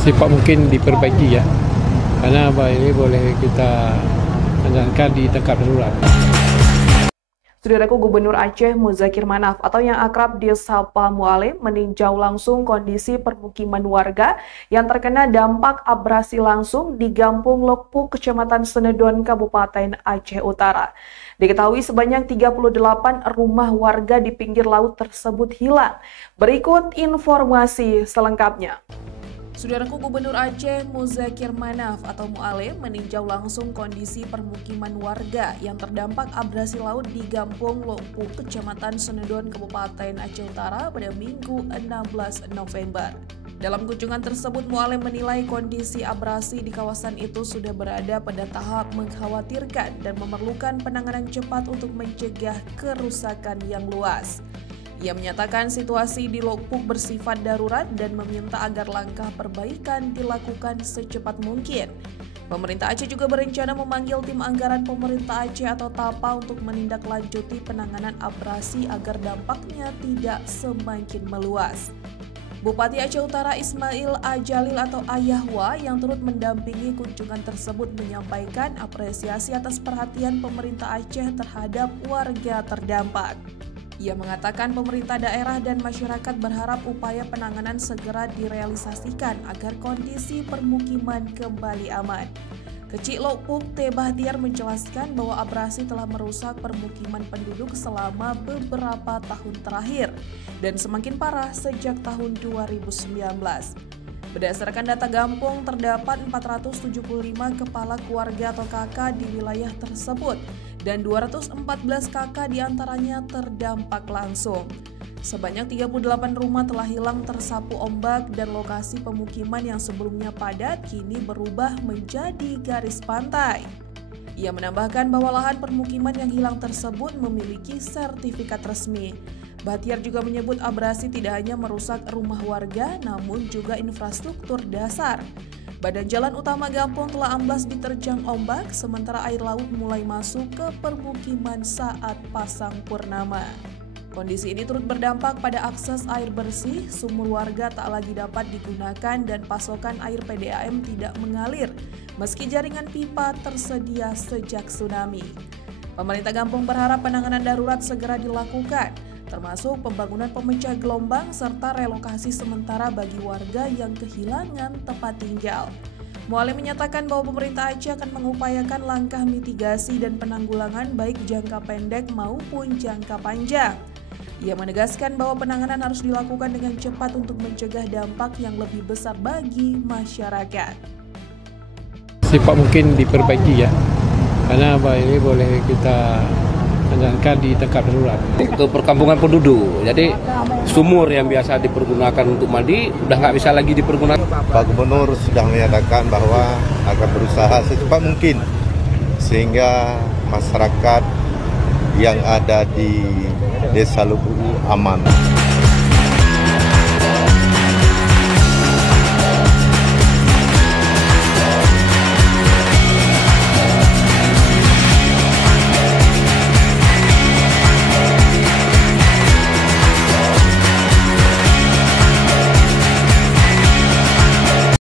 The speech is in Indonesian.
secepat mungkin diperbaiki ya, karena apa ini boleh kita andalkan di tanggap darurat. Saudaraku, Gubernur Aceh Muzakir Manaf atau yang akrab disapa Mualim meninjau langsung kondisi permukiman warga yang terkena dampak abrasi langsung di Gampung Lepuk, Kecamatan Senedon, Kabupaten Aceh Utara. Diketahui sebanyak 38 rumah warga di pinggir laut tersebut hilang. Berikut informasi selengkapnya. Saudaraku, Gubernur Aceh Muzakir Manaf atau Mualim meninjau langsung kondisi permukiman warga yang terdampak abrasi laut di Gampung Lepuk, Kecamatan Senedon, Kabupaten Aceh Utara pada Minggu 16 November. Dalam kunjungan tersebut, Mualim menilai kondisi abrasi di kawasan itu sudah berada pada tahap mengkhawatirkan dan memerlukan penanganan cepat untuk mencegah kerusakan yang luas. Ia menyatakan situasi di Lepuk bersifat darurat dan meminta agar langkah perbaikan dilakukan secepat mungkin. Pemerintah Aceh juga berencana memanggil tim anggaran pemerintah Aceh atau TAPA untuk menindaklanjuti penanganan abrasi agar dampaknya tidak semakin meluas. Bupati Aceh Utara Ismail Ajalil atau Ayahwa yang turut mendampingi kunjungan tersebut menyampaikan apresiasi atas perhatian pemerintah Aceh terhadap warga terdampak. Ia mengatakan pemerintah daerah dan masyarakat berharap upaya penanganan segera direalisasikan agar kondisi permukiman kembali aman. Kecik Lepuk T. Bahtiar menjelaskan bahwa abrasi telah merusak permukiman penduduk selama beberapa tahun terakhir dan semakin parah sejak tahun 2019. Berdasarkan data Gampung, terdapat 475 kepala keluarga atau KK di wilayah tersebut dan 214 KK diantaranya terdampak langsung. Sebanyak 38 rumah telah hilang tersapu ombak dan lokasi pemukiman yang sebelumnya padat kini berubah menjadi garis pantai. Ia menambahkan bahwa lahan permukiman yang hilang tersebut memiliki sertifikat resmi. Bahtiar juga menyebut abrasi tidak hanya merusak rumah warga, namun juga infrastruktur dasar. Badan jalan utama Gampung telah amblas diterjang ombak, sementara air laut mulai masuk ke permukiman saat pasang purnama. Kondisi ini turut berdampak pada akses air bersih, sumur warga tak lagi dapat digunakan dan pasokan air PDAM tidak mengalir, meski jaringan pipa tersedia sejak tsunami. Pemerintah Gampung berharap penanganan darurat segera dilakukan, termasuk pembangunan pemecah gelombang serta relokasi sementara bagi warga yang kehilangan tempat tinggal. Mualim menyatakan bahwa pemerintah Aceh akan mengupayakan langkah mitigasi dan penanggulangan baik jangka pendek maupun jangka panjang. Ia menegaskan bahwa penanganan harus dilakukan dengan cepat untuk mencegah dampak yang lebih besar bagi masyarakat. Secepat mungkin diperbaiki ya, karena apa ini boleh kita andalkan di tanggap darurat. Ke perkampungan penduduk, jadi sumur yang biasa dipergunakan untuk mandi udah nggak bisa lagi dipergunakan. Pak Gubernur sudah menyatakan bahwa akan berusaha secepat mungkin sehingga masyarakat yang ada di Desa Lepuk aman.